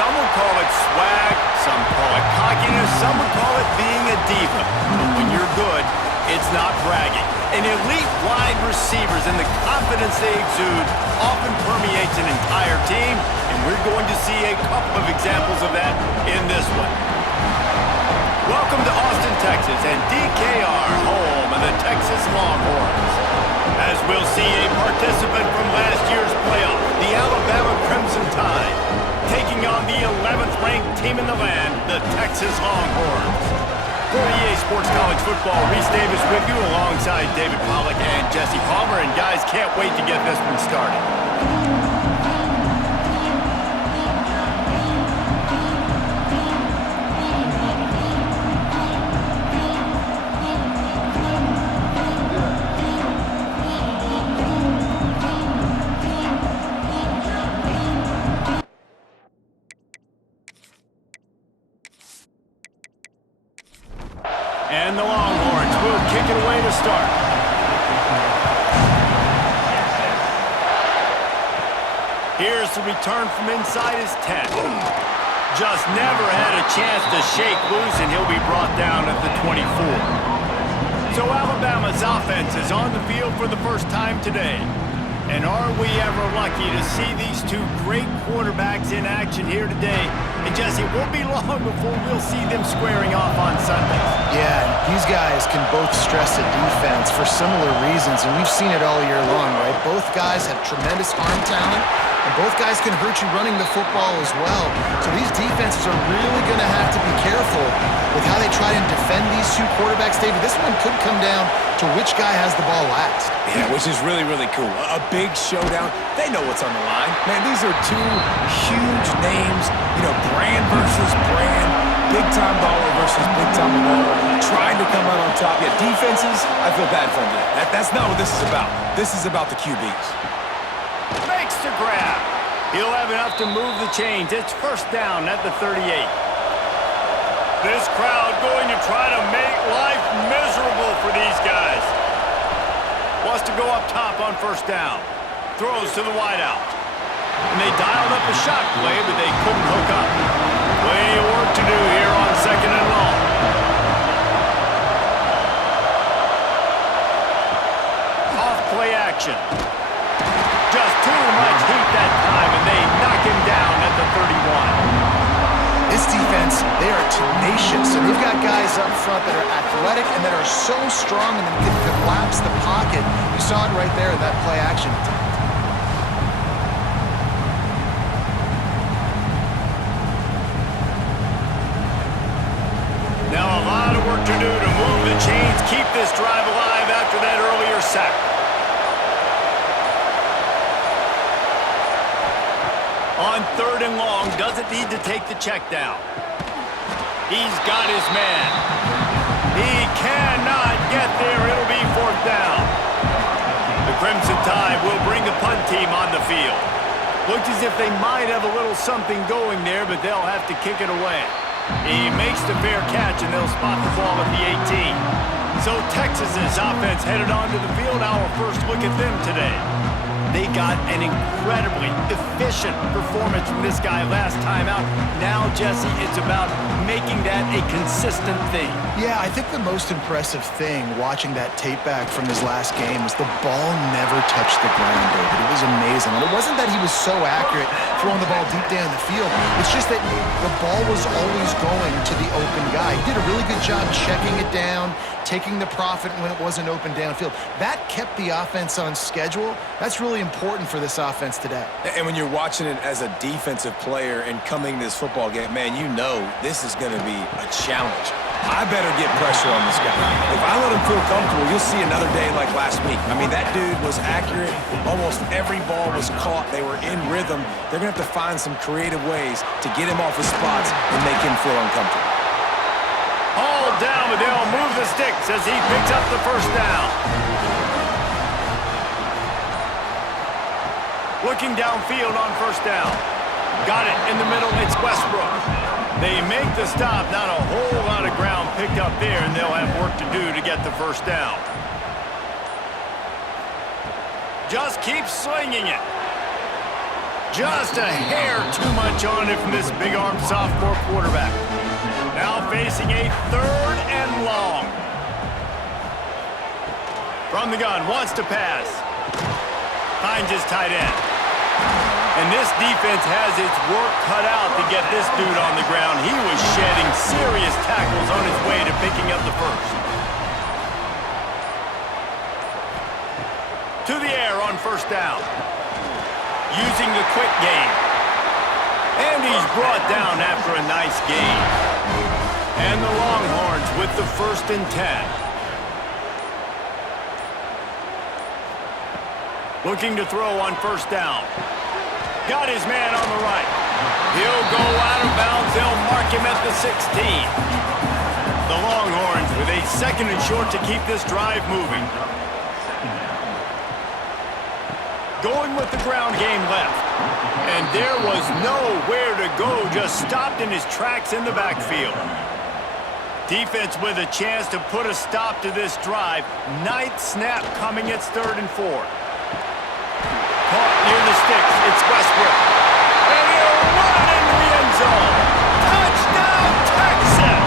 Some would call it swag, some call it cockiness, some would call it being a diva. But when you're good, it's not bragging. An elite wide receivers and the confidence they exude often permeates an entire team, and we're going to see a couple of examples of that in this one. Welcome to Austin, Texas, and DKR, home of the Texas Longhorns. As we'll see a participant from last year's playoff, the Alabama Crimson Tide, taking on the 11th ranked team in the land, the Texas Longhorns. For EA Sports College Football, Reese Davis with you alongside David Pollack and Jesse Palmer. And guys, can't wait to get this one started. And the Longhorns will kick it away to start. Here's the return from inside his 10. Just never had a chance to shake loose, and he'll be brought down at the 24. So Alabama's offense is on the field for the first time today. And are we ever lucky to see these two great quarterbacks in action here today? And Jesse, it won't be long before we'll see them squaring off on Sundays. Yeah, and these guys can both stress a defense for similar reasons, and we've seen it all year long, right? Both guys have tremendous arm talent, and both guys can hurt you running the football as well. So these defenses are really going to have to be careful with how they try and defend these two quarterbacks. David, this one could come down to which guy has the ball last. Yeah, which is really, really cool. A big showdown. They know what's on the line. Man, these are two huge names. You know, brand versus brand. Big-time baller versus big-time baller. Trying to come out on top. Yeah, defenses, I feel bad for them. That's not what this is about. This is about the QBs. Makes the grab. He'll have enough to move the chains. It's first down at the 38. This crowd going to try to make life miserable for these guys. Wants to go up top on first down. Throws to the wideout. And they dialed up a shot play, but they couldn't hook up. Plenty of work to do here on second and long. Off play action. Just too much heat that time, and they knock him down at the 31. This defense, they are tenacious, and they've got guys up front that are athletic and that are so strong and can collapse the pocket. You saw it right there in that play action attempt. Now a lot of work to do to move the chains, keep this drive alive after that earlier sack. On third and long, doesn't need to take the check down. He's got his man. He cannot get there. It'll be fourth down. The Crimson Tide will bring the punt team on the field. Looks as if they might have a little something going there, but they'll have to kick it away. He makes the fair catch, and they'll spot the ball at the 18. So Texas's offense headed onto the field. Our first look at them today. They got an incredibly efficient performance from this guy last time out. Now, Jesse, it's about making that a consistent thing. Yeah, I think the most impressive thing watching that tape back from his last game was the ball never touched the ground, David. It was amazing. And it wasn't that he was so accurate throwing the ball deep down the field. It's just that the ball was always going to the open guy. He did a really good job checking it down, taking the profit when it wasn't open downfield. That kept the offense on schedule. That's really important for this offense today. And when you're watching it as a defensive player and coming to this football game, man, you know this is going to be a challenge. I better get pressure on this guy. If I let him feel comfortable, you'll see another day like last week. I mean, that dude was accurate. Almost every ball was caught. They were in rhythm. They're going to have to find some creative ways to get him off his spots and make him feel uncomfortable. All down, but they'll move the sticks as he picks up the first down. Looking downfield on first down. Got it in the middle. It's Westbrook. They make the stop. Not a whole lot of ground picked up there, and they'll have work to do to get the first down. Just keep slinging it. Just a hair too much on it from this big-armed sophomore quarterback. Now facing a 3rd and long. From the gun, wants to pass. Finds his tight end. And this defense has its work cut out to get this dude on the ground. He was shedding serious tackles on his way to picking up the first. To the air on 1st down. Using the quick game. And he's brought down after a nice gain. And the Longhorns with the 1st and 10. Looking to throw on 1st down. Got his man on the right. He'll go out of bounds. They'll mark him at the 16. The Longhorns with a 2nd and short to keep this drive moving. Going with the ground game left. And there was nowhere to go, just stopped in his tracks in the backfield. Defense with a chance to put a stop to this drive. 9th snap coming. It's 3rd and 4. Caught near the sticks. It's Westbrook. And he'll run into the end zone. Touchdown, Texas!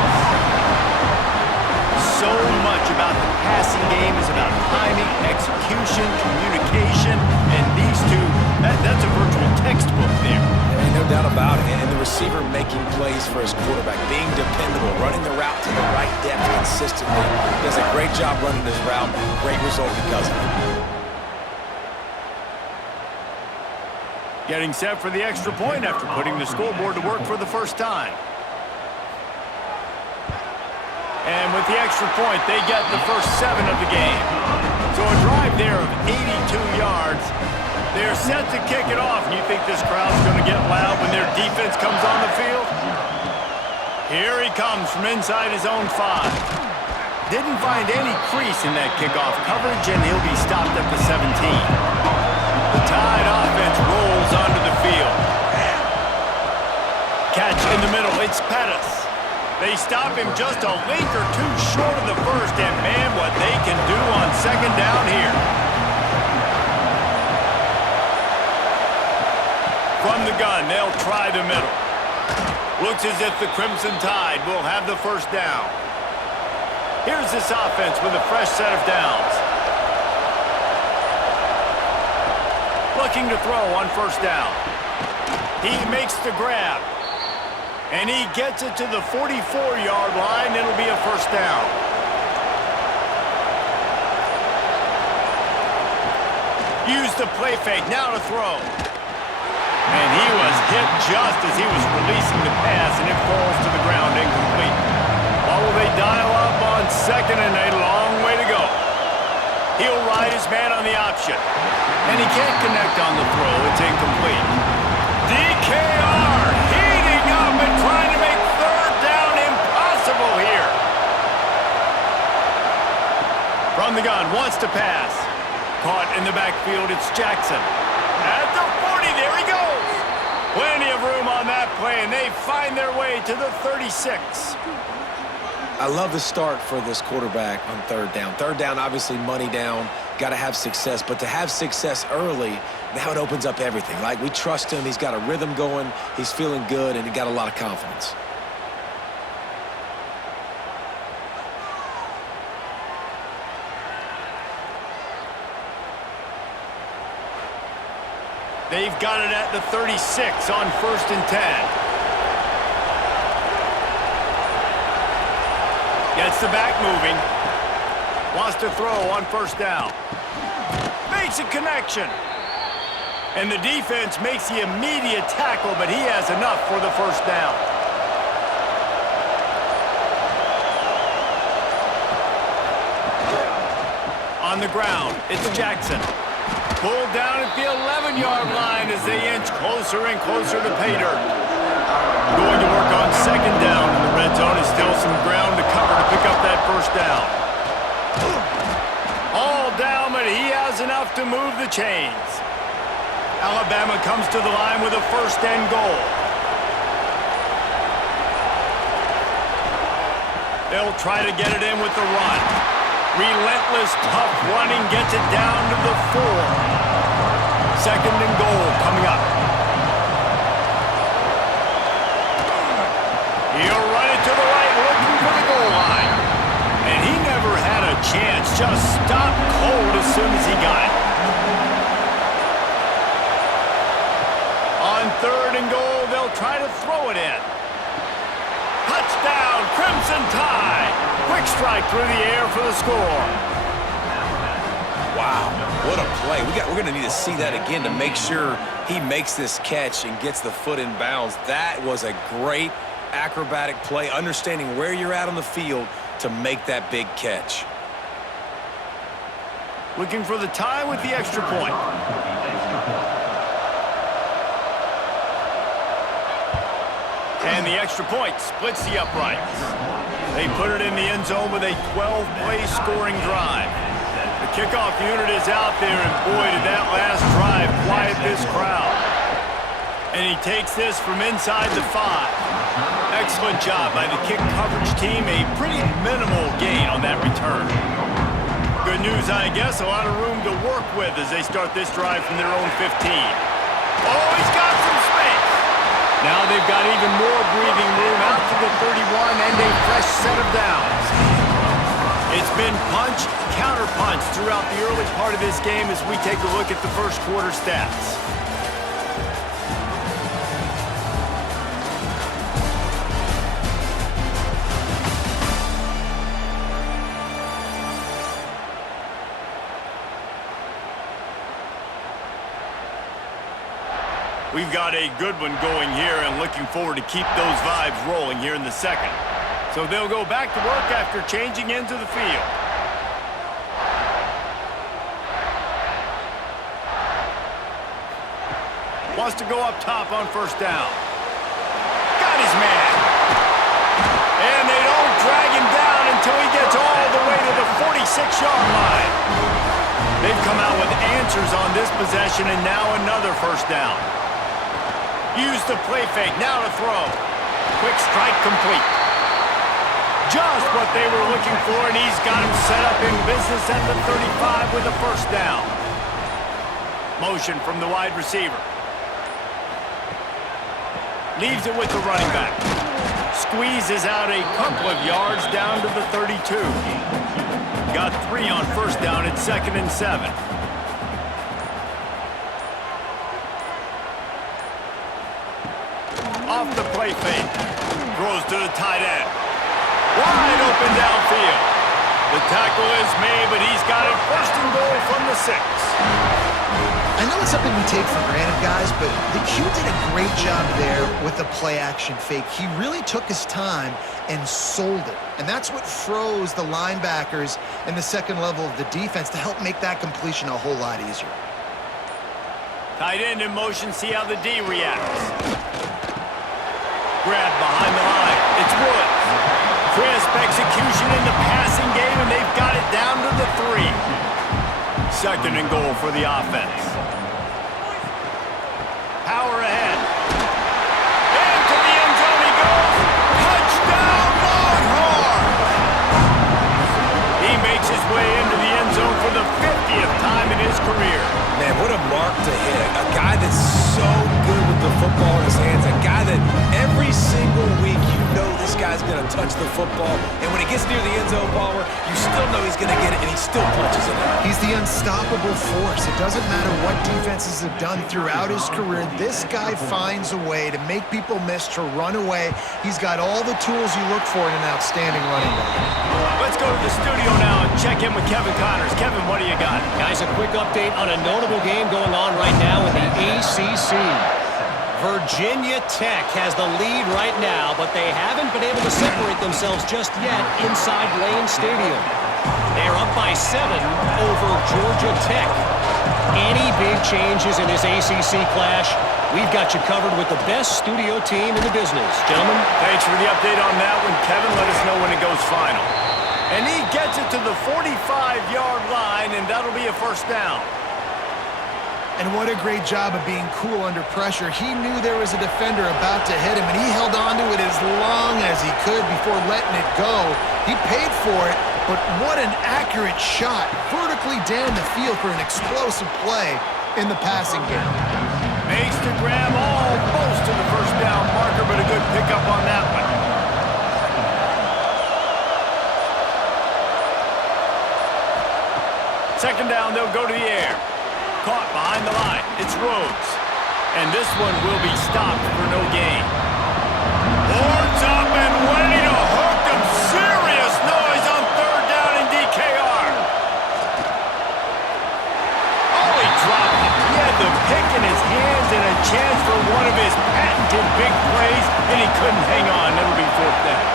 So much about the passing game is about timing, execution, communication, and these two, that's a virtual textbook there. And no doubt about it. And the receiver making plays for his quarterback, being dependable, running the route to the right depth consistently. Does a great job running his route. Great result because of it. Getting set for the extra point after putting the scoreboard to work for the 1st time. And with the extra point, they get the first 7 of the game. So a drive there of 82 yards. They're set to kick it off. And you think this crowd's going to get loud when their defense comes on the field? Here he comes from inside his own 5. Didn't find any crease in that kickoff coverage, and he'll be stopped at the 17. The Tide offense rolls onto the field. Catch in the middle. It's Pettis. They stop him just a link or two short of the first, and man, what they can do on 2nd down here. From the gun, they'll try the middle. Looks as if the Crimson Tide will have the 1st down. Here's this offense with a fresh set of downs. Looking to throw on 1st down. He makes the grab. And he gets it to the 44-yard line. It'll be a 1st down. Use the play fake. Now to throw. And he was hit just as he was releasing the pass, and it falls to the ground incomplete. Or will they dial up on 2nd and a long way to go? He'll ride his man on the option. And he can't connect on the throw. It's incomplete. DKR heating up and trying to make 3rd down impossible here. From the gun, wants to pass. Caught in the backfield, it's Jackson. At the 40, there he goes. Plenty of room on that play, and they find their way to the 36. I love the start for this quarterback on 3rd down. 3rd down, obviously money down, got to have success. But to have success early, now it opens up everything. Like, we trust him. He's got a rhythm going. He's feeling good, and he got a lot of confidence. They've got it at the 36 on 1st and 10. Gets the back moving. Wants to throw on 1st down. Makes a connection. And the defense makes the immediate tackle, but he has enough for the 1st down. On the ground, it's Jackson. Pulled down at the 11-yard line as they inch closer and closer to pay dirt. Going to work on 2nd down, and the red zone is still some ground to cover to pick up that 1st down. All down, but he has enough to move the chains. Alabama comes to the line with a 1st and goal. They'll try to get it in with the run. Relentless, tough running gets it down to the 4. 2nd and goal coming up. He'll run it to the right, looking for the goal line. And he never had a chance, just stopped cold as soon as he got it. On 3rd and goal, they'll try to throw it in. Touchdown, Crimson Tide. Quick strike through the air for the score. Wow, what a play. We're going to need to see that again to make sure he makes this catch and gets the foot in bounds. That was a great acrobatic play, understanding where you're at on the field to make that big catch. Looking for the tie with the extra point. And the extra point splits the uprights. They put it in the end zone with a 12-play scoring drive. The kickoff unit is out there, and boy, did that last drive quiet this crowd. And he takes this from inside the 5. Excellent job by the kick coverage team. A pretty minimal gain on that return. Good news, I guess. A lot of room to work with as they start this drive from their own 15. Oh, he's got some space. Now they've got even more breathing room out to the 31 and a fresh set of downs. It's been punch, counter punch throughout the early part of this game as we take a look at the first quarter stats. We've got a good one going here and looking forward to keep those vibes rolling here in the second. So they'll go back to work after changing into the field. Wants to go up top on 1st down. Got his man. And they don't drag him down until he gets all the way to the 46-yard line. They've come out with answers on this possession and now another 1st down. Use the play fake, now to throw. Quick strike complete. Just what they were looking for, and he's got him set up in business at the 35 with a 1st down. Motion from the wide receiver. Leaves it with the running back. Squeezes out a couple of yards down to the 32. Got 3 on 1st down at 2nd and 7. Off the play fake. Throws to the tight end. Wide open downfield. The tackle is made, but he's got it 1st and goal from the 6. I know it's something we take for granted, guys, but the Q did a great job there with the play-action fake. He really took his time and sold it. And that's what froze the linebackers in the second level of the defense to help make that completion a whole lot easier. Tight end in motion, see how the D reacts. Grab behind the line. It's Woods. Crisp execution in the passing game, and they've got it down to the 3. 2nd and goal for the offense. Power ahead. Into the end zone he goes. Touchdown, Longhorns! He makes his way into the end zone for the 50th time in his career. Man, what a mark to hit. A guy that's so good with the football in his hands. A guy that every single week you know this guy's going to touch the football. And when he gets near the end zone, Palmer, you still know he's going to get it, and he still punches it out. He's the unstoppable force. It doesn't matter what defenses have done throughout his career. This guy finds a way to make people miss, to run away. He's got all the tools you look for in an outstanding running back. Let's go to the studio now and check in with Kevin Connors. Kevin, what do you got? Guys, a quick update on a notable game going on right now in the ACC. Virginia Tech has the lead right now, but they haven't been able to separate themselves just yet inside Lane Stadium. They're up by 7 over Georgia Tech. Any big changes in this ACC clash, we've got you covered with the best studio team in the business. Gentlemen, Thanks for the update on that one, Kevin. Let us know when it goes final. And he gets it to the 45-yard line, and that'll be a 1st down. And what a great job of being cool under pressure. He knew there was a defender about to hit him, and he held on to it as long as he could before letting it go. He paid for it, but what an accurate shot vertically down the field for an explosive play in the passing game. Makes the grab almost to the 1st down marker, but a good pickup on that one. second down, they'll go to the air. Caught behind the line. It's Rhodes. And this one will be stopped for no gain. Horns up and ready to hook them. Serious noise on third down in DKR. Oh, he dropped it. He had the pick in his hands and a chance for one of his patented big plays, and he couldn't hang on. It'll be fourth down.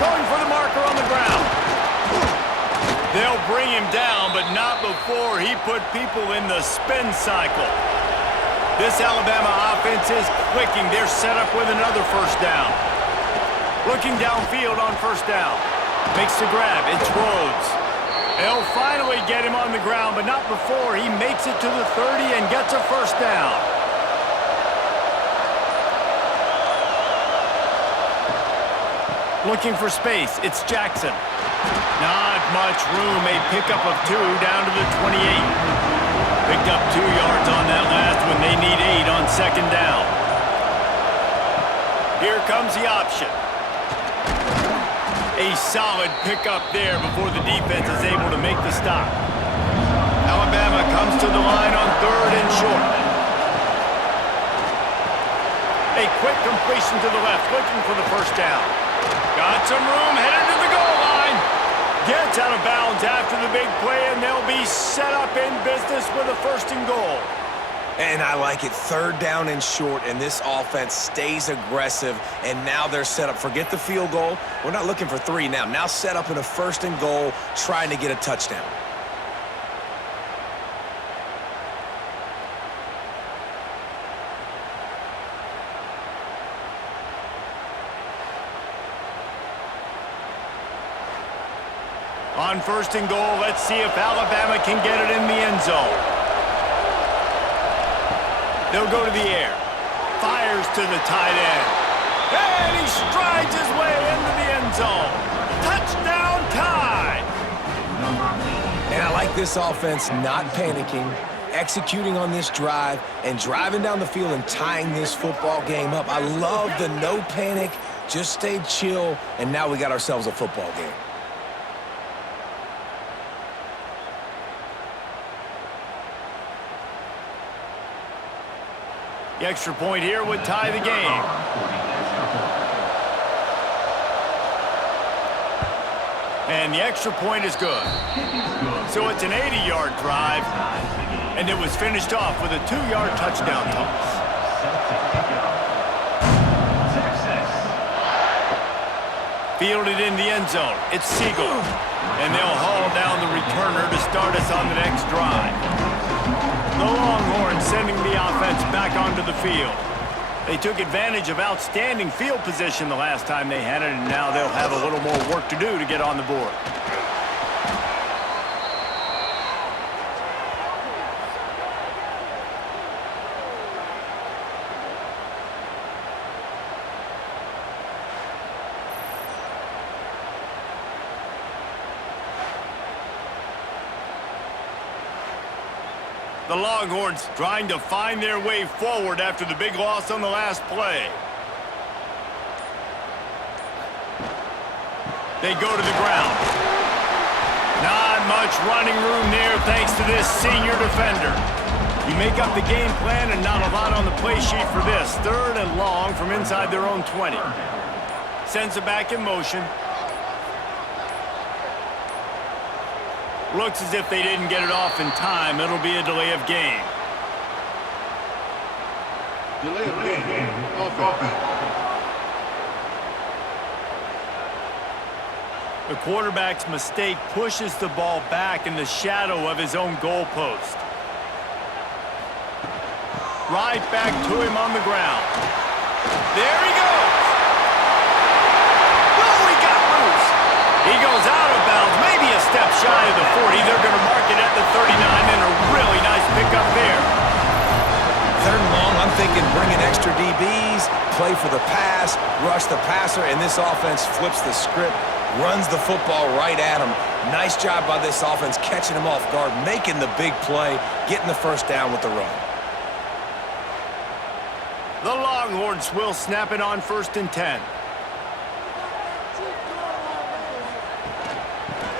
Going for the marker on the ground. They'll bring him down, but not before he put people in the spin cycle. This Alabama offense is clicking. They're set up with another first down. Looking downfield on first down. Makes the grab. It's Rhodes. They'll finally get him on the ground, but not before he makes it to the 30 and gets a first down. Looking for space. It's Jackson. Not much room. A pickup of 2 down to the 28. Picked up 2 yards on that last one. They need 8 on second down. Here comes the option. A solid pickup there before the defense is able to make the stop. Alabama comes to the line on third and short. A quick completion to the left, looking for the first down. Got some room, headed to the goal line. Gets out of bounds after the big play, and they'll be set up in business with a first and goal. And I like it. Third down and short, and this offense stays aggressive, and now they're set up. Forget the field goal. We're not looking for 3 now. Now set up in a first and goal, trying to get a touchdown. On first and goal, let's see if Alabama can get it in the end zone. They'll go to the air. Fires to the tight end. And he strides his way into the end zone. Touchdown time! And I like this offense not panicking, executing on this drive, and driving down the field and tying this football game up. I love the no panic, just stay chill, and now we got ourselves a football game. The extra point here would tie the game. And the extra point is good. So it's an 80-yard drive, and it was finished off with a 2-yard touchdown toss. Fielded in the end zone. It's Siegel. And they'll haul down the returner to start us on the next drive. The Longhorns sending the offense back onto the field. They took advantage of outstanding field position the last time they had it, and now they'll have a little more work to do to get on the board. The Longhorns trying to find their way forward after the big loss on the last play. They go to the ground. Not much running room there thanks to this senior defender. You make up the game plan and not a lot on the play sheet for this. Third and long from inside their own 20. Sends it back in motion. Looks as if they didn't get it off in time. It'll be a delay of game. Delay of game. Offense. The quarterback's mistake pushes the ball back in the shadow of his own goalpost. Right back to him on the ground. There he goes. Oh, he got loose. He goes out of bounds, maybe a step shy of the 40. They're going to mark it at the 39, and a really nice pickup there. Third and long, I'm thinking bring in extra DBs, play for the pass, rush the passer, and this offense flips the script, runs the football right at him. Nice job by this offense catching him off guard, making the big play, getting the first down with the run. The Longhorns will snap it on first and 10.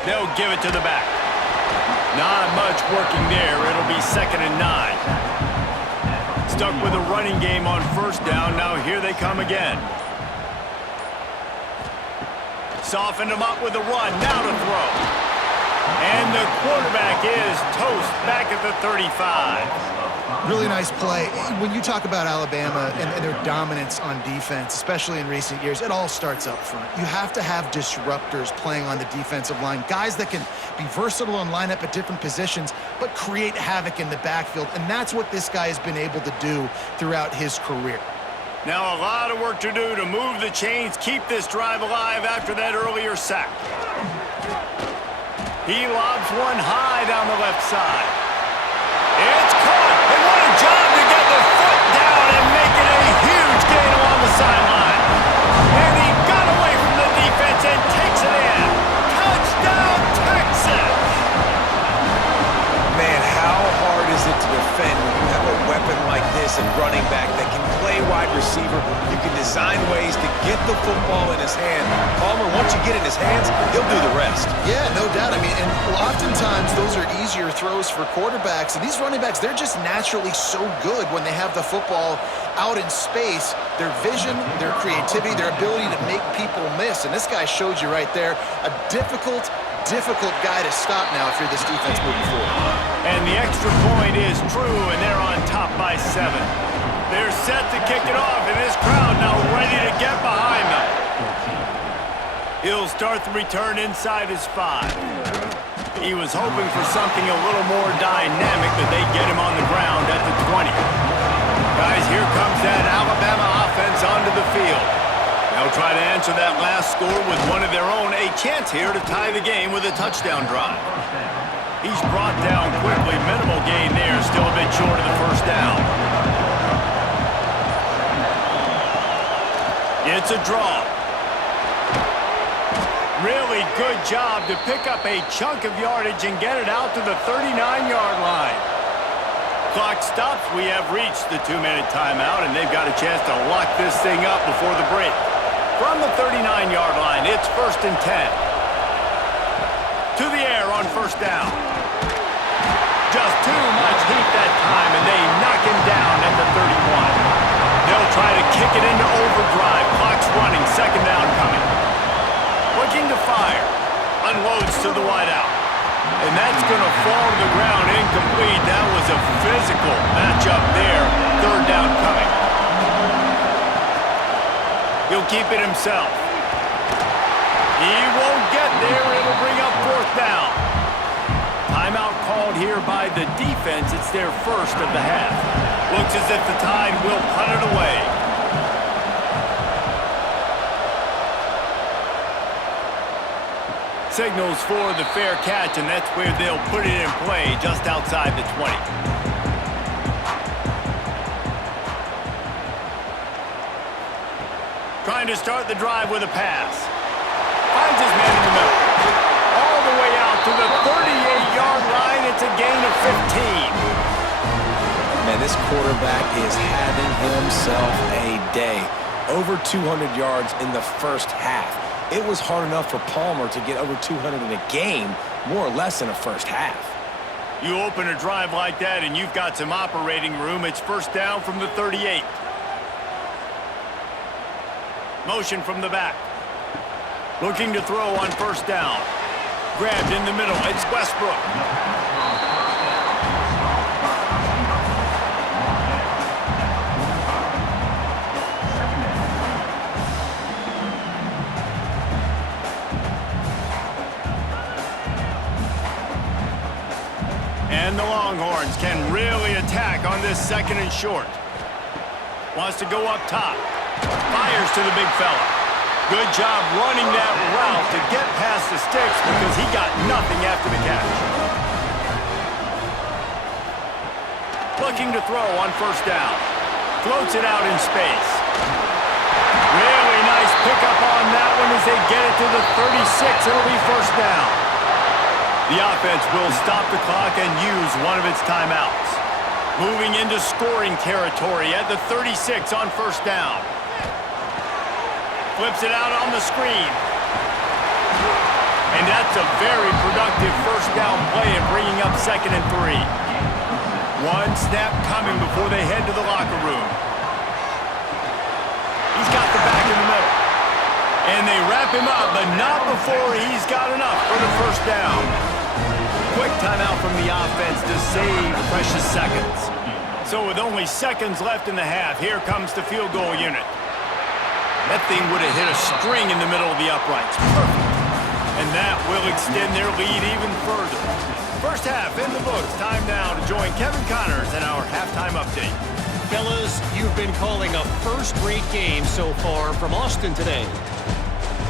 They'll give it to the back. Not much working there. It'll be 2nd and 9. Stuck with a running game on 1st down. Now here they come again. Softened them up with a run. Now to throw. And the quarterback is toast back at the 35. Really nice play. When you talk about Alabama and their dominance on defense, especially in recent years, it all starts up front. You have to have disruptors playing on the defensive line, guys that can be versatile and line up at different positions, but create havoc in the backfield. And that's what this guy has been able to do throughout his career. Now a lot of work to do to move the chains, keep this drive alive after that earlier sack. He lobs one high down the left side. It's caught, and what a job to get the foot down and make it a huge gain along the sideline. And he got away from the defense and takes it in. Touchdown, Texas! Man, how hard is it to defend when you have a weapon like this and running back that can play wide receiver? You can design ways to get the football in his hand. Palmer, once you get it in his hands, he'll do the rest. Yeah, no doubt. I mean, and oftentimes those are easier throws for quarterbacks. And these running backs, they're just naturally so good when they have the football out in space. Their vision, their creativity, their ability to make people miss. And this guy showed you right there a difficult guy to stop now if you're this defense moving forward. And the extra point is true, and they're on top by 7. They're set to kick it off, and this crowd now ready to get behind them. He'll start the return inside his 5. He was hoping for something a little more dynamic, but they get him on the ground at the 20. Guys, here comes that Alabama offense onto the field. They'll try to answer that last score with one of their own, a chance here to tie the game with a touchdown drive. He's brought down quickly, minimal gain there, still a bit short of the 1st down. It's a draw. Really good job to pick up a chunk of yardage and get it out to the 39-yard line. Clock stops. We have reached the 2-minute timeout, and they've got a chance to lock this thing up before the break. From the 39-yard line, it's 1st and 10. To the air on 1st down. Just too much heat that time, and they knock him down at the 31. They'll try to kick it into overdrive. Clock's running, 2nd down coming. Looking to fire. Unloads to the wideout. And that's going to fall to the ground incomplete. That was a physical matchup there. 3rd down coming. He'll keep it himself. He won't get there. It'll bring up 4th down. Timeout called here by the defense. It's their 1st of the half. Looks as if the Tide will punt it away. Signals for the fair catch, and that's where they'll put it in play, just outside the 20. Trying to start the drive with a pass. Finds his man in the middle. All the way out to the 38-yard line. It's a gain of 15. Man, this quarterback is having himself a day. Over 200 yards in the 1st half. It was hard enough for Palmer to get over 200 in a game, more or less in a 1st half. You open a drive like that and you've got some operating room. It's 1st down from the 38. Motion from the back. Looking to throw on 1st down. Grabbed in the middle. It's Westbrook. And the Longhorns can really attack on this 2nd and short. Wants to go up top. Fires to the big fella. Good job running that route to get past the sticks because he got nothing after the catch. Looking to throw on 1st down. Floats it out in space. Really nice pickup on that one as they get it to the 36. It'll be 1st down. The offense will stop the clock and use one of its timeouts. Moving into scoring territory at the 36 on 1st down. Flips it out on the screen. And that's a very productive first down play in bringing up 2nd and 3. One snap coming before they head to the locker room. He's got the back in the middle. And they wrap him up, but not before he's got enough for the first down. Quick timeout from the offense to save precious seconds. So with only seconds left in the half, here comes the field goal unit. That thing would have hit a string in the middle of the uprights. Perfect. And that will extend their lead even further. First half in the books. Time now to join Kevin Connors in our halftime update. Fellas, you've been calling a first-rate game so far from Austin today.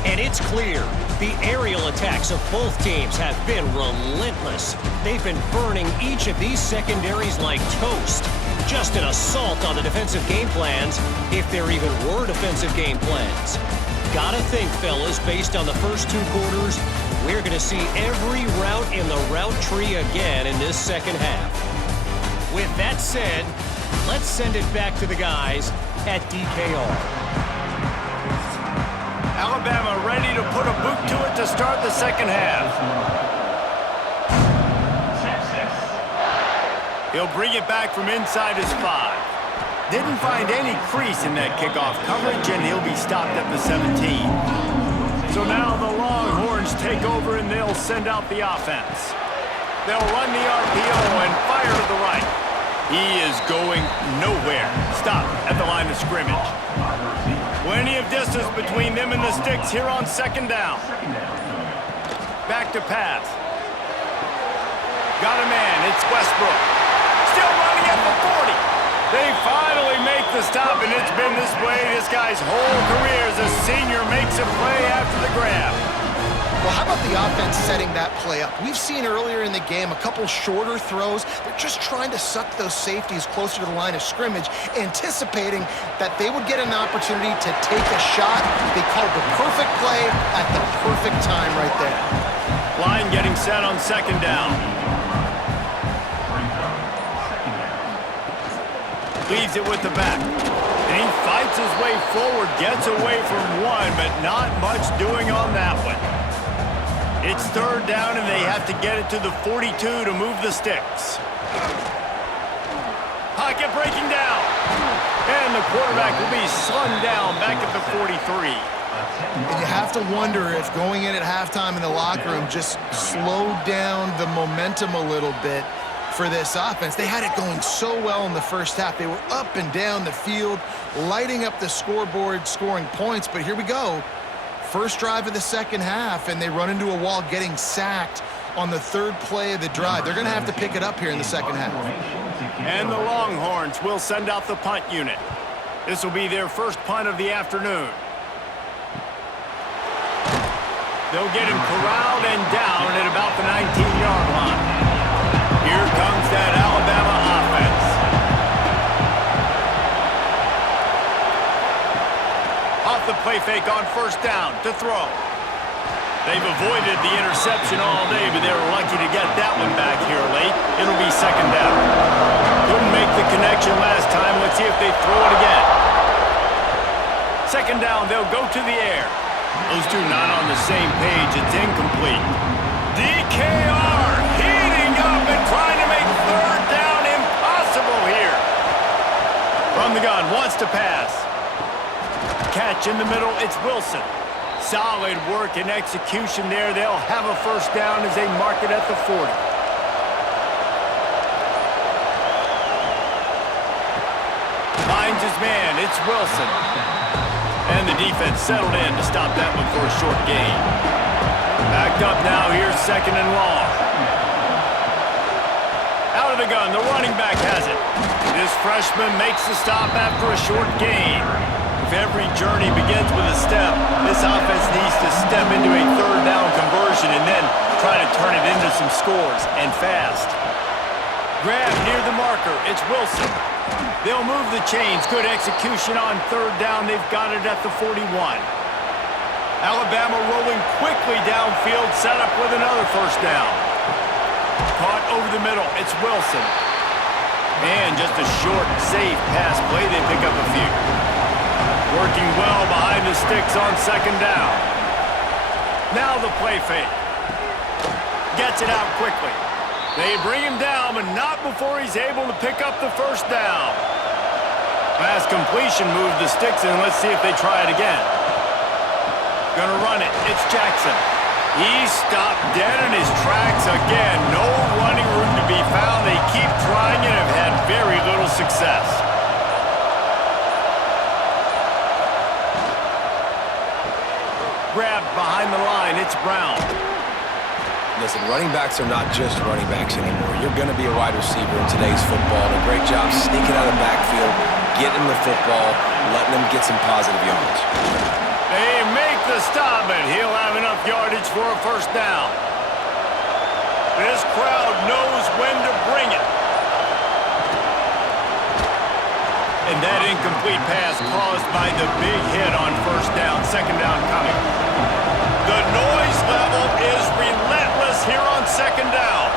And it's clear, the aerial attacks of both teams have been relentless. They've been burning each of these secondaries like toast. Just an assault on the defensive game plans, if there even were defensive game plans. Gotta think, fellas, based on the first 2 quarters, we're going to see every route in the route tree again in this second half. With that said, let's send it back to the guys at DKR. Alabama ready to put a boot to it to start the second half. He'll bring it back from inside his 5. Didn't find any crease in that kickoff coverage, and he'll be stopped at the 17. So now the Longhorns take over, and they'll send out the offense. They'll run the RPO and fire to the right. He is going nowhere. Stop at the line of scrimmage. Plenty of distance between them and the sticks here on 2nd down. Back to pass. Got a man. It's Westbrook. Still running at the 40. They finally make the stop, and it's been this way this guy's whole career as a senior makes a play after the grab. Well, how about the offense setting that play up? We've seen earlier in the game a couple shorter throws. They're just trying to suck those safeties closer to the line of scrimmage, anticipating that they would get an opportunity to take a shot. They called the perfect play at the perfect time right there. Line getting set on 2nd down. Leaves it with the back. And he fights his way forward, gets away from one, but not much doing on that one. It's 3rd down, and they have to get it to the 42 to move the sticks. Pocket breaking down. And the quarterback will be slung down back at the 43. And you have to wonder if going in at halftime in the locker room just slowed down the momentum a little bit for this offense. They had it going so well in the first half. They were up and down the field, lighting up the scoreboard, scoring points. But here we go. First drive of the second half, and they run into a wall, getting sacked on the 3rd play of the drive. They're going to have to pick it up here in the second half. And the Longhorns will send out the punt unit. This will be their first punt of the afternoon. They'll get him corralled and down at about the 19-yard line. Here comes that Alabama offense. Off the play fake on 1st down to throw. They've avoided the interception all day, but they were lucky to get that one back here late. It'll be 2nd down. Couldn't make the connection last time. Let's see if they throw it again. 2nd down, they'll go to the air. Those two not on the same page. It's incomplete. DKR heating up and trying to make 3rd down impossible here. From the gun, wants to pass. Catch in the middle, it's Wilson. Solid work and execution there. They'll have a 1st down as they mark it at the 40. Finds his man, it's Wilson. And the defense settled in to stop that one for a short gain. Backed up now, here's 2nd and long. Out of the gun, the running back has it. This freshman makes the stop after a short gain. If every journey begins with a step, this offense needs to step into a 3rd down conversion and then try to turn it into some scores, and fast. Grab near the marker, it's Wilson. They'll move the chains. Good execution on 3rd down. They've got it at the 41. Alabama rolling quickly downfield, set up with another 1st down. Caught over the middle, it's Wilson. And just a short, safe pass play. They pick up a few. Working well behind the sticks on 2nd down. Now the play fake. Gets it out quickly. They bring him down, but not before he's able to pick up the first down. Fast completion moves the sticks in. Let's see if they try it again. Gonna run it. It's Jackson. He stopped dead in his tracks again. No running room to be found. They keep trying and have had very little success. Grabbed behind the line. It's Brown. Listen, running backs are not just running backs anymore. You're going to be a wide receiver in today's football. And a great job sneaking out of the backfield, getting the football, letting them get some positive yards. They make the stop, and he'll have enough yardage for a first down. This crowd knows when to bring it. And that incomplete pass caused by the big hit on first down, second down coming. The noise level is relentless here on second down.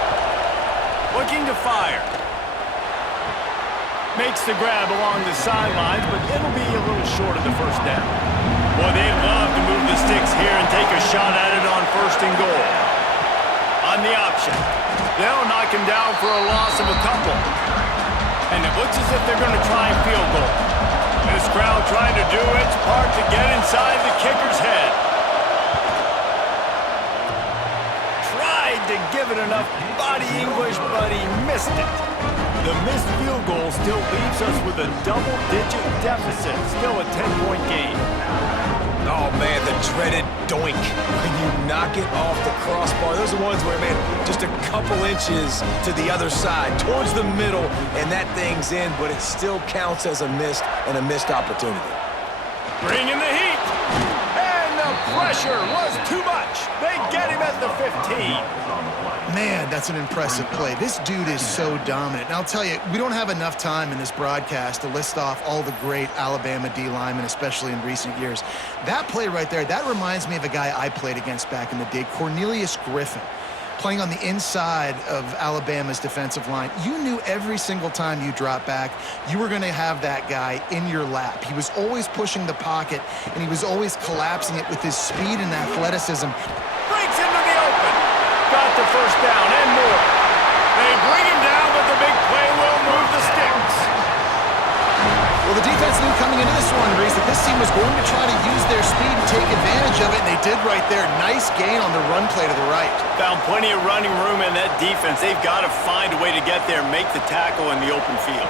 Looking to fire. Makes the grab along the sidelines, but it'll be a little short of the first down. Boy, they'd love to move the sticks here and take a shot at it on first and goal. On the option. They'll knock him down for a loss of a couple. And it looks as if they're going to try a field goal. This crowd trying to do its part to get inside the kicker's head. Tried to give it enough body English, but he missed it. The missed field goal still leaves us with a double-digit deficit. Still a 10-point game. Oh, man, the dreaded doink. When you knock it off the crossbar, those are ones where, man, just a couple inches to the other side, towards the middle, and that thing's in, but it still counts as a missed opportunity. Bring in the heat. And the pressure was too much. They get him at the 15. Man, that's an impressive play. This dude is so dominant. And I'll tell you, we don't have enough time in this broadcast to list off all the great Alabama D linemen, especially in recent years. That play right there, that reminds me of a guy I played against back in the day, Cornelius Griffin, playing on the inside of Alabama's defensive line. You knew every single time you dropped back, you were going to have that guy in your lap. He was always pushing the pocket, and he was always collapsing it with his speed and athleticism. Breaks into the open. Got the first down and more. They bring him down, but the big play will move the sticks. Well, the defense knew coming into this one, Reese, that this team was going to try to use their speed and take advantage of it, and they did right there. Nice gain on the run play to the right. Found plenty of running room in that defense. They've got to find a way to get there, make the tackle in the open field.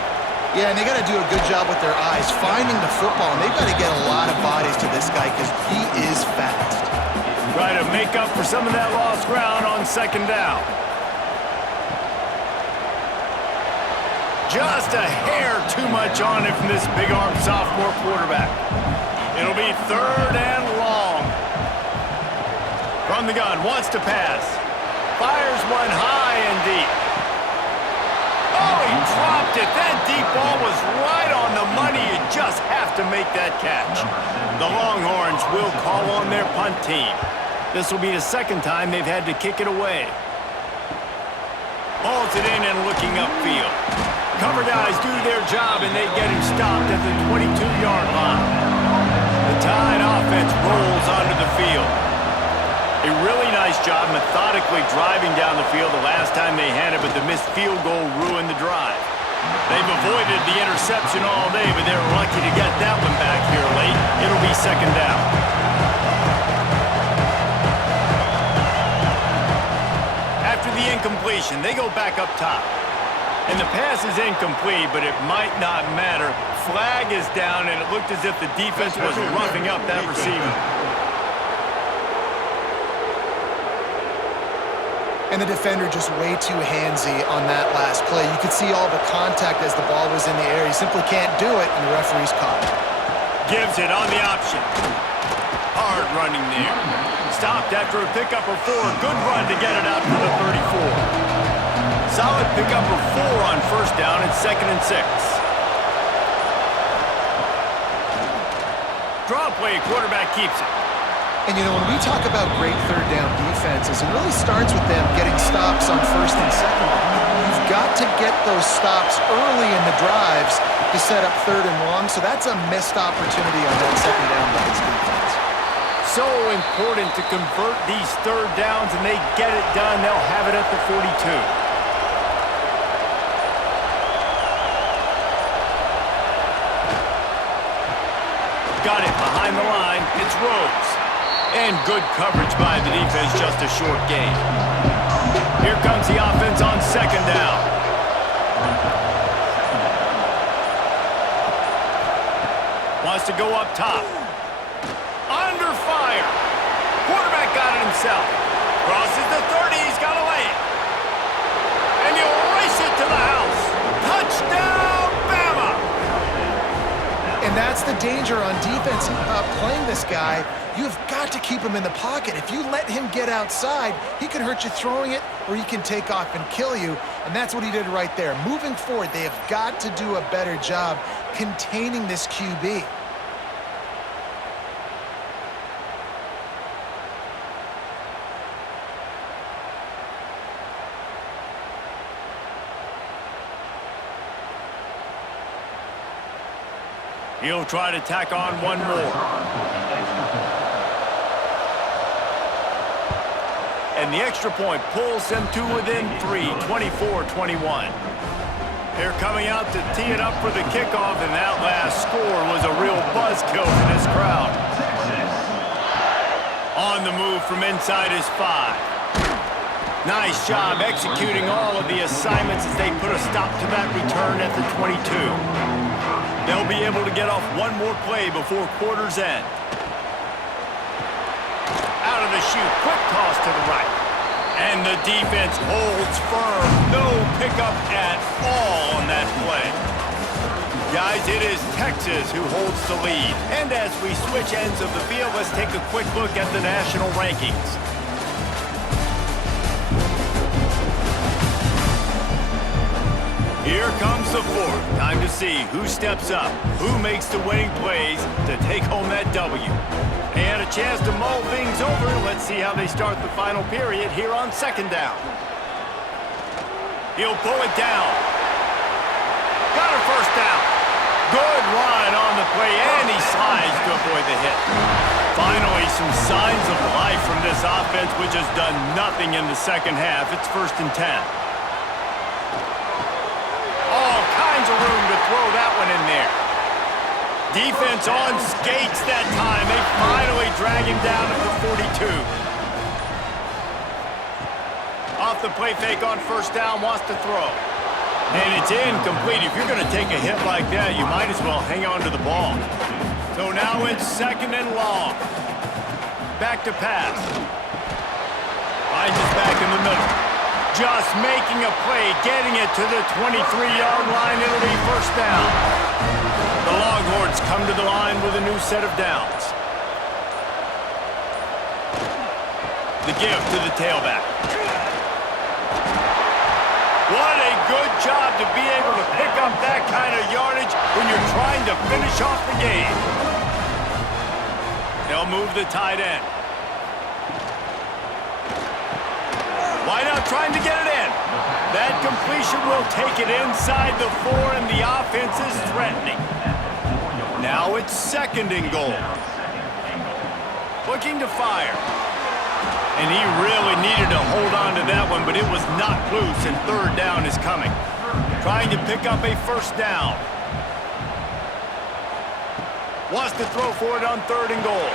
Yeah, and they got to do a good job with their eyes, finding the football, and they've got to get a lot of bodies to this guy because he is fast. Try to make up for some of that lost ground on second down. Just a hair too much on it from this big-armed sophomore quarterback. It'll be third and long. From the gun, wants to pass. Fires one high and deep. Oh, he dropped it. That deep ball was right on the money. You just have to make that catch. The Longhorns will call on their punt team. This will be the second time they've had to kick it away. Holds it in and looking upfield. Cover guys do their job, and they get him stopped at the 22-yard line. The Tide offense rolls onto the field. A really nice job methodically driving down the field the last time they had it, but the missed field goal ruined the drive. They've avoided the interception all day, but they're lucky to get that one back here late. It'll be second down. After the incompletion, they go back up top. And the pass is incomplete, but it might not matter. Flag is down, and it looked as if the defense was roughing up that receiver. And the defender just way too handsy on that last play. You could see all the contact as the ball was in the air. He simply can't do it, and the referee's caught it. Gives it on the option. Hard running there. Stopped after a pickup of 4. Good run to get it out to the 34. Solid pickup of 4 on first down and 2nd and 6. Draw play, quarterback keeps it. And, you know, when we talk about great third down defenses, it really starts with them getting stops on first and second. You've got to get those stops early in the drives to set up third and long, so that's a missed opportunity on that second down by this defense. so important to convert these third downs, and they get it done. They'll have it at the 42. Got it behind the line. It's Rhodes. And good coverage by the defense, just a short gain. Here comes the offense on second down. Wants to go up top. Under fire. Quarterback got it himself. Crosses the 30. He's got to lay it. And he'll race it to the house. Touchdown, Bama! And that's the danger on defense playing this guy. You've got to keep him in the pocket. If you let him get outside, he can hurt you throwing it, or he can take off and kill you. And that's what he did right there. Moving forward, they have got to do a better job containing this QB. He'll try to tack on one more. And the extra point pulls them to within 3, 24-21. They're coming out to tee it up for the kickoff, and that last score was a real buzzkill for this crowd. On the move from inside his 5. Nice job executing all of the assignments as they put a stop to that return at the 22. They'll be able to get off one more play before quarter's end. Out of the chute, quick toss to the right. And the defense holds firm. No pickup at all on that play. Guys, it is Texas who holds the lead. And as we switch ends of the field, let's take a quick look at the national rankings. Here comes the fourth. Time to see who steps up, who makes the winning plays to take home that W. They had a chance to mull things over. Let's see how they start the final period here on second down. He'll pull it down. Got a first down. Good run on the play, and he slides to avoid the hit. Finally, some signs of life from this offense, which has done nothing in the second half. It's 1st and 10. All kinds of room to throw that one in there. Defense on skates that time. They finally drag him down to the 42. Off the play fake on first down, wants to throw. And it's incomplete. If you're going to take a hit like that, you might as well hang on to the ball. So now it's 2nd and long. Back to pass. Finds us back in the middle. Just making a play, getting it to the 23-yard line. It'll be first down. The Longhorns come to the line with a new set of downs. The give to the tailback. What a good job to be able to pick up that kind of yardage when you're trying to finish off the game. They'll move the tight end. Wide out trying to get it in. That completion will take it inside the 4, and the offense is threatening. Now it's 2nd and goal. Looking to fire. And he really needed to hold on to that one, but it was not loose, and 3rd down is coming. Trying to pick up a first down. Wants to throw for it on 3rd and goal.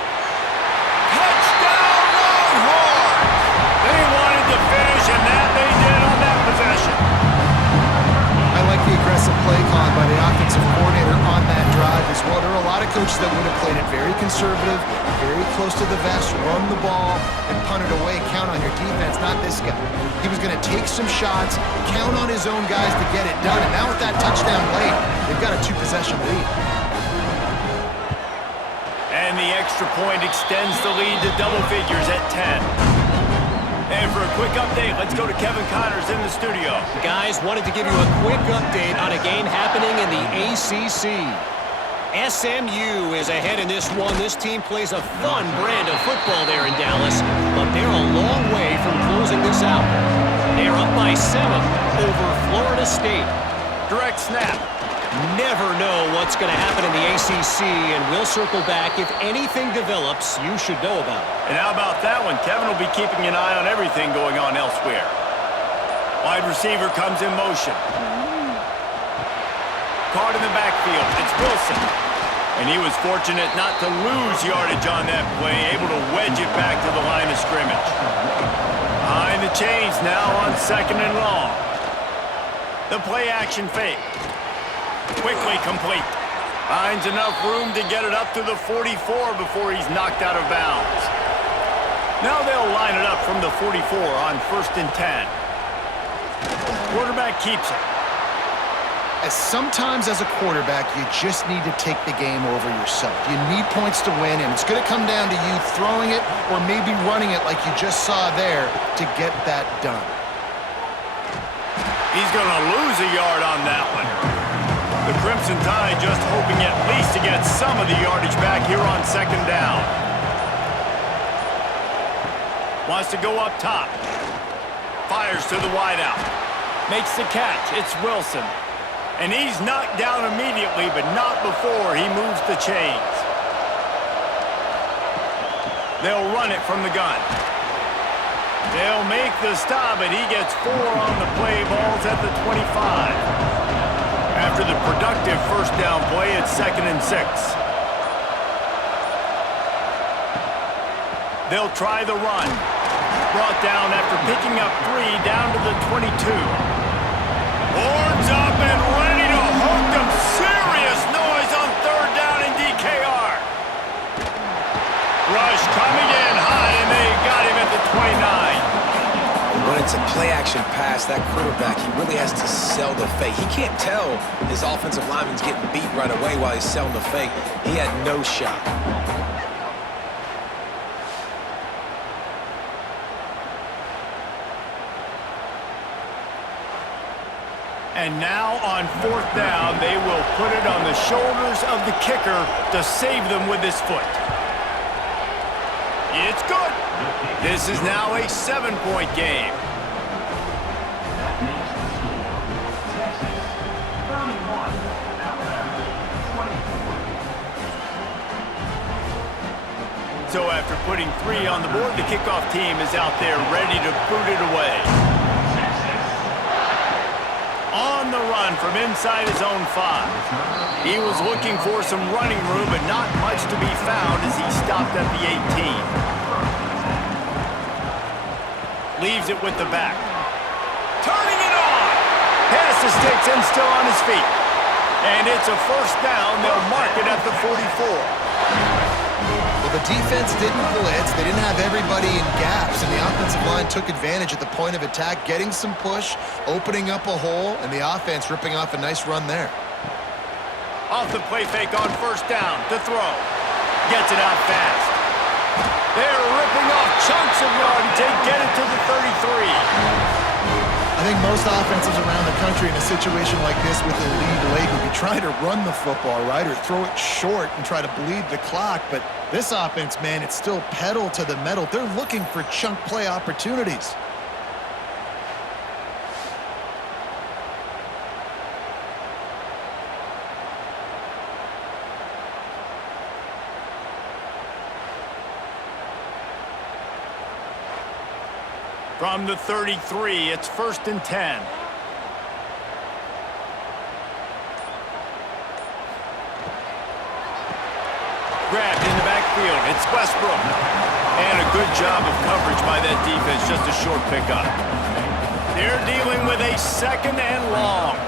Touchdown, Longhorns! They wanted to finish, and that they did on that possession. I like the aggressive play call by the offensive coordinator on that drive as well. There are a lot of coaches that would have played it very conservative, very close to the vest, run the ball, and punt it away. Count on your defense, not this guy. He was going to take some shots, count on his own guys to get it done. And now with that touchdown late, they've got a 2-possession lead. And the extra point extends the lead to double figures at 10. And for a quick update, let's go to Kevin Connors in the studio. Guys, wanted to give you a quick update on a game happening in the ACC. SMU is ahead in this one. This team plays a fun brand of football there in Dallas, but they're a long way from closing this out. They're up by 7 over Florida State. Direct snap. Never know what's going to happen in the ACC, and we'll circle back. If anything develops, you should know about it. And how about that one? Kevin will be keeping an eye on everything going on elsewhere. Wide receiver comes in motion. Caught in the backfield. It's Wilson. And he was fortunate not to lose yardage on that play, able to wedge it back to the line of scrimmage. Behind the chains now on 2nd and long. The play action fake. Quickly complete. Finds enough room to get it up to the 44 before he's knocked out of bounds. Now they'll line it up from the 44 on 1st and 10. Quarterback keeps it. Sometimes as a quarterback, you just need to take the game over yourself. You need points to win, and it's going to come down to you throwing it or maybe running it like you just saw there to get that done. He's going to lose a yard on that one. The Crimson Tide just hoping at least to get some of the yardage back here on 2nd down. Wants to go up top. Fires to the wideout. Makes the catch. It's Wilson. And he's knocked down immediately, but not before he moves the chains. They'll run it from the gun. They'll make the stop, and he gets 4 on the play. Ball's at the 25. After the productive 1st down play, it's 2nd and 6. They'll try the run. Brought down after picking up 3 down to the 22. Horns up and ready to hook them. Serious noise on 3rd down in DKR. Rush coming in hot, and they got him at the 29. When it's a play-action pass, that quarterback, he really has to sell the fake. He can't tell his offensive lineman's getting beat right away while he's selling the fake. He had no shot. And now on 4th down, they will put it on the shoulders of the kicker to save them with his foot. It's good. This is now a 7-point game. So after putting 3 on the board, the kickoff team is out there ready to boot it away. On the run from inside his own 5. He was looking for some running room, but not much to be found as he stopped at the 18. Leaves it with the back. Turning it on! Pass to Sticks and still on his feet. And it's a 1st down. They'll mark it at the 44. Well, the defense didn't blitz. They didn't have everybody in gaps, and the offensive line took advantage at the point of attack, getting some push, opening up a hole, and the offense ripping off a nice run there. Off the play fake on 1st down to throw. Gets it out fast. They're ripping off chunks of yardage. They get it to the 33. I think most offenses around the country in a situation like this with the lead late would be trying to run the football, right, or throw it short and try to bleed the clock. But this offense, man, it's still pedal to the metal. They're looking for chunk play opportunities. From the 33, it's 1st and 10. Grabbed in the backfield. It's Westbrook. And a good job of coverage by that defense. Just a short pickup. They're dealing with a 2nd and long.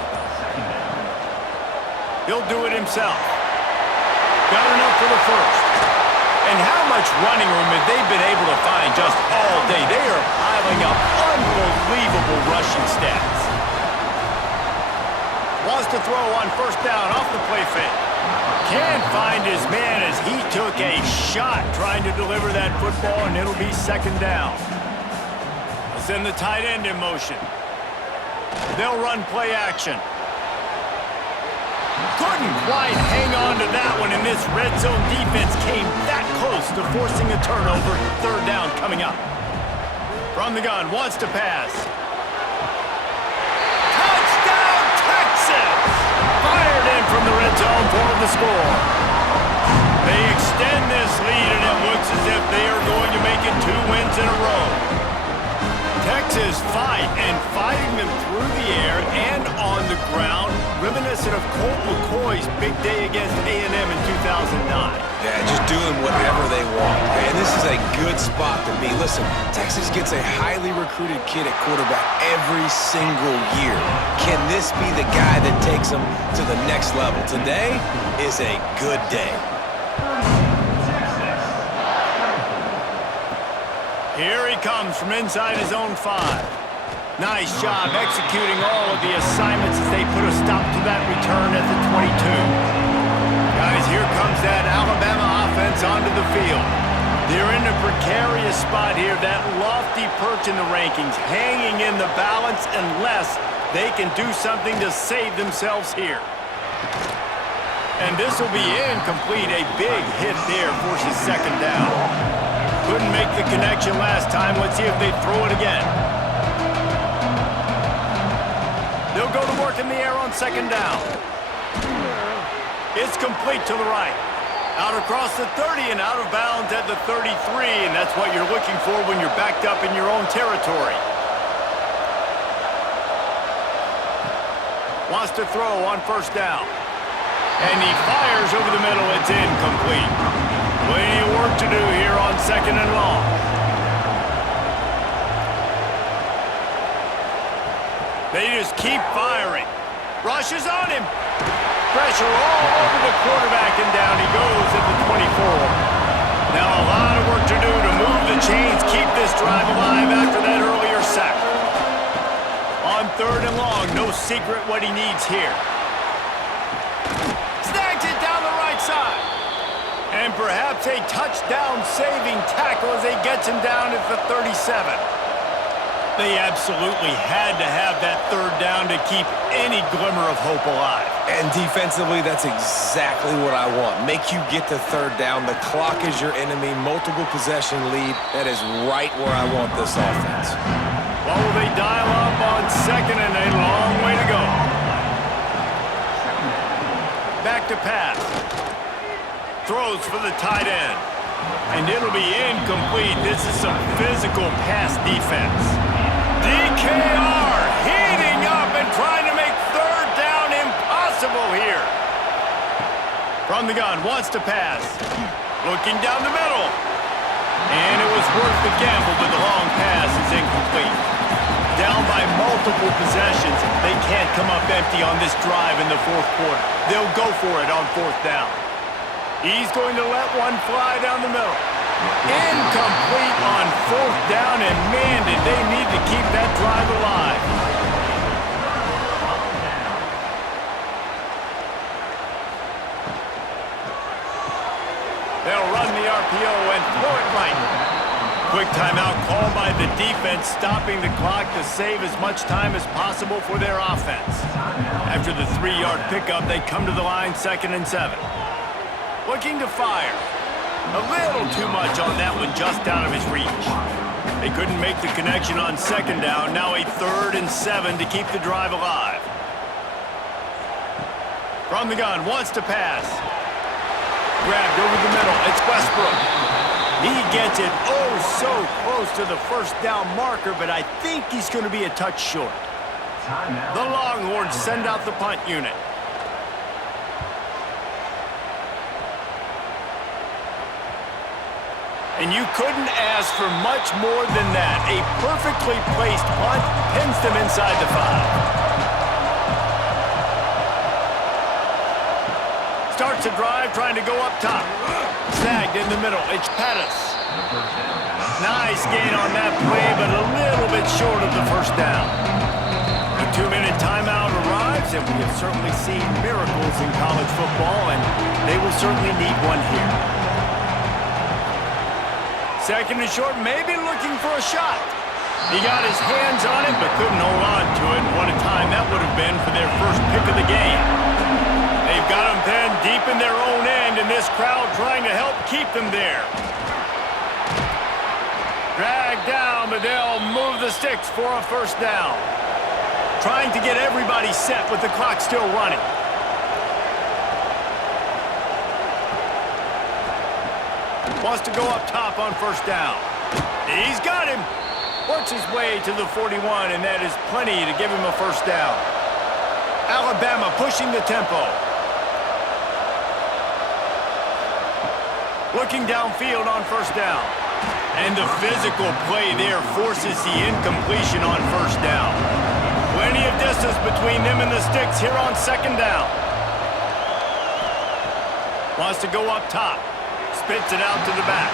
He'll do it himself. Got enough for the 1st. And how much running room have they been able to find just all day? They are piling up unbelievable rushing stats. Wants to throw on 1st down off the play fake. Can't find his man as he took a shot trying to deliver that football, and it'll be 2nd down. They'll send the tight end in motion. They'll run play action. Couldn't quite hang on to that one, and this red zone defense came that close to forcing a turnover. 3rd down coming up. From the gun, wants to pass. Touchdown, Texas! Fired and for the score. They extend this lead, and it looks as if they are going to make it 2 wins in a row. Texas fighting them through the air and on the ground, reminiscent of Colt McCoy's big day against A&M in 2009. Yeah, just doing whatever they want. And this is a good spot to be. Listen, Texas gets a highly recruited kid at quarterback every single year. Can this be the guy that takes them to the next level? Today is a good day. Here he comes from inside his own 5. Nice job executing all of the assignments as they put a stop to that return at the 22. Guys, here comes that Alabama offense onto the field. They're in a precarious spot here, that lofty perch in the rankings, hanging in the balance unless they can do something to save themselves here. And this will be incomplete. A big hit there forces second down. Couldn't make the connection last time. Let's see if they throw it again. They'll go to work in the air on second down. It's complete to the right. Out across the 30 and out of bounds at the 33, and that's what you're looking for when you're backed up in your own territory. Wants to throw on first down. And he fires over the middle. It's incomplete. Plenty of work to do here on second and long. They just keep firing. Rushes on him. Pressure all over the quarterback, and down he goes at the 24. Now a lot of work to do to move the chains, keep this drive alive after that earlier sack. On third and long, no secret what he needs here. Snags it down the right side. And perhaps a touchdown-saving tackle as he gets him down at the 37. They absolutely had to have that third down to keep any glimmer of hope alive. And defensively, that's exactly what I want. Make you get the third down. The clock is your enemy. Multiple possession lead. That is right where I want this offense. Well, will they dial up on second and a long way to go? Back to pass. Throws for the tight end. And it'll be incomplete. This is some physical pass defense. DKR heating up and trying to make third down impossible here. From the gun, wants to pass. Looking down the middle. And it was worth the gamble, but the long pass is incomplete. Down by multiple possessions. They can't come up empty on this drive in the fourth quarter. They'll go for it on fourth down. He's going to let one fly down the middle. Incomplete on fourth down, and man, did they need to keep that drive alive. They'll run the RPO and throw it right. Quick timeout called by the defense, stopping the clock to save as much time as possible for their offense. After the 3-yard pickup, they come to the line, 2nd and 7. Looking to fire. A little too much on that one, just out of his reach. They couldn't make the connection on second down. Now a 3rd and 7 to keep the drive alive. From the gun, wants to pass. Grabbed over the middle. It's Westbrook. He gets it oh so close to the first down marker, but I think he's going to be a touch short. The Longhorns send out the punt unit. And you couldn't ask for much more than that. A perfectly placed punt pins them inside the 5. Starts a drive trying to go up top. Snagged in the middle. It's Pettis. Nice gain on that play, but a little bit short of the first down. A 2-minute timeout arrives, and we have certainly seen miracles in college football, and they will certainly need one here. 2nd and short, maybe looking for a shot. He got his hands on it, but couldn't hold on to it. What a time that would have been for their first pick of the game. They've got them pinned deep in their own end, and this crowd trying to help keep them there. Dragged down, but they'll move the sticks for a first down. Trying to get everybody set with the clock still running. Wants to go up top on first down. He's got him. Works his way to the 41, and that is plenty to give him a first down. Alabama pushing the tempo. Looking downfield on first down. And the physical play there forces the incompletion on first down. Plenty of distance between them and the sticks here on second down. Wants to go up top. Spits it out to the back.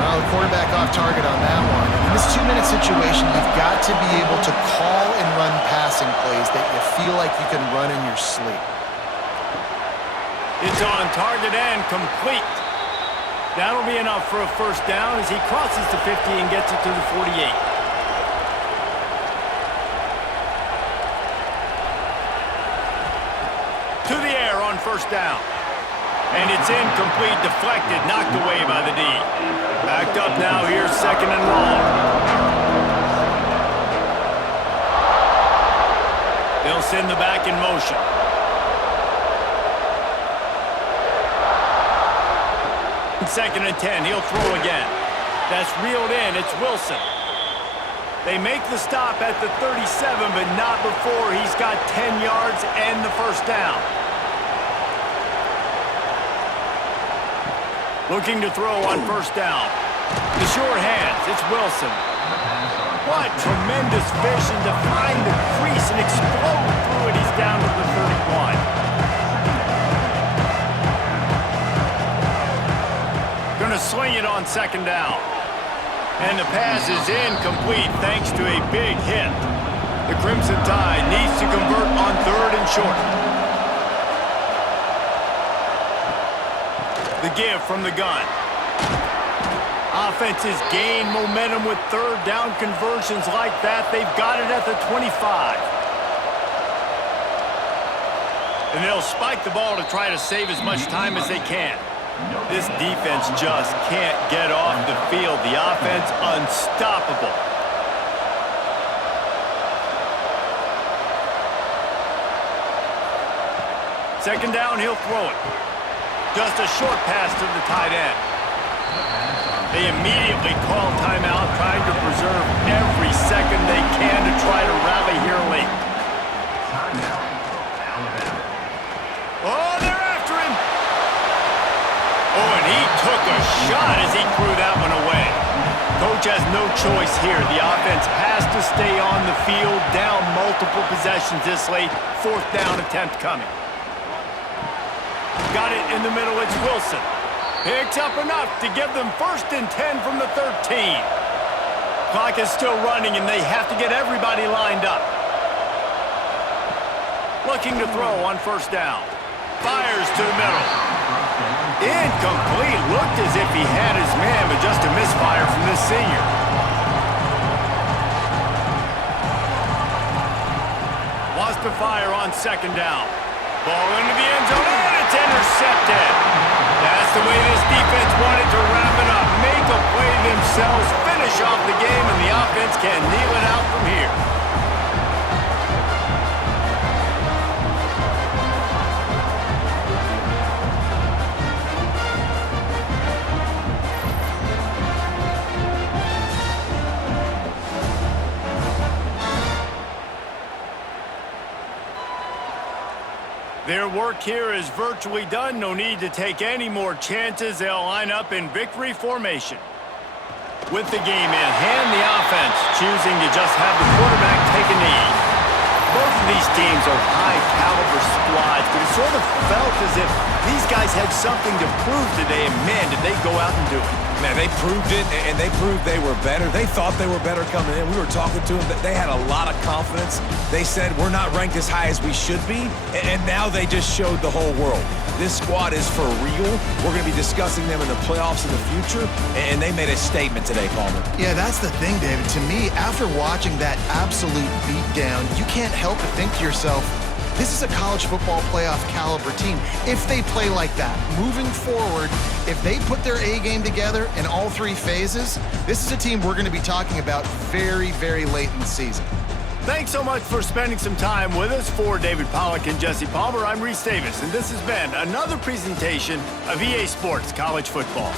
Well, the quarterback off target on that one. In this 2-minute situation, you've got to be able to call and run passing plays that you feel like you can run in your sleep. It's on target and complete. That'll be enough for a first down as he crosses the 50 and gets it to the 48. To the air on first down. And it's incomplete, deflected, knocked away by the D. Backed up now here, second and long. They'll send the back in motion. Second and 10, he'll throw again. That's reeled in, it's Wilson. They make the stop at the 37, but not before he's got 10 yards and the first down. Looking to throw on first down. The sure hands, it's Wilson. What tremendous vision to find the crease and explode through it. He's down to the 31. Gonna swing it on second down. And the pass is incomplete thanks to a big hit. The Crimson Tide needs to convert on third and short. The give from the gun. Offenses gain momentum with third down conversions like that. They've got it at the 25. And they'll spike the ball to try to save as much time as they can. This defense just can't get off the field. The offense unstoppable. Second down, he'll throw it. Just a short pass to the tight end. They immediately call timeout, trying to preserve every second they can to try to rally here late. Oh, they're after him. Oh, and he took a shot as he threw that one away. Coach has no choice here. The offense has to stay on the field, down multiple possessions this late. Fourth down attempt coming. Got it in the middle, it's Wilson. Picks up enough to give them first and 10 from the 13. Clock is still running, and they have to get everybody lined up. Looking to throw on first down. Fires to the middle. Incomplete. Looked as if he had his man, but just a misfire from this senior. Wants to fire on second down. Ball into the end zone, and it's intercepted. That's the way this defense wanted to wrap it up. Make a play themselves, finish off the game, and the offense can kneel it out from here. Their work here is virtually done. No need to take any more chances. They'll line up in victory formation. With the game in hand, the offense choosing to just have the quarterback take a knee. Both of these teams are high-caliber squads, but it sort of felt as if these guys had something to prove today, and man, did they go out and do it. Man, they proved it, and they proved they were better. They thought they were better coming in. We were talking to them. They had a lot of confidence. They said, we're not ranked as high as we should be, and now they just showed the whole world. This squad is for real. We're going to be discussing them in the playoffs in the future, and they made a statement today, Palmer. Yeah, that's the thing, David. To me, after watching that absolute beatdown, you can't help but think to yourself, this is a college football playoff caliber team. If they play like that, moving forward, if they put their A game together in all three phases, this is a team we're going to be talking about very, very late in the season. Thanks so much for spending some time with us. For David Pollack and Jesse Palmer, I'm Reese Davis, and this has been another presentation of EA Sports College Football.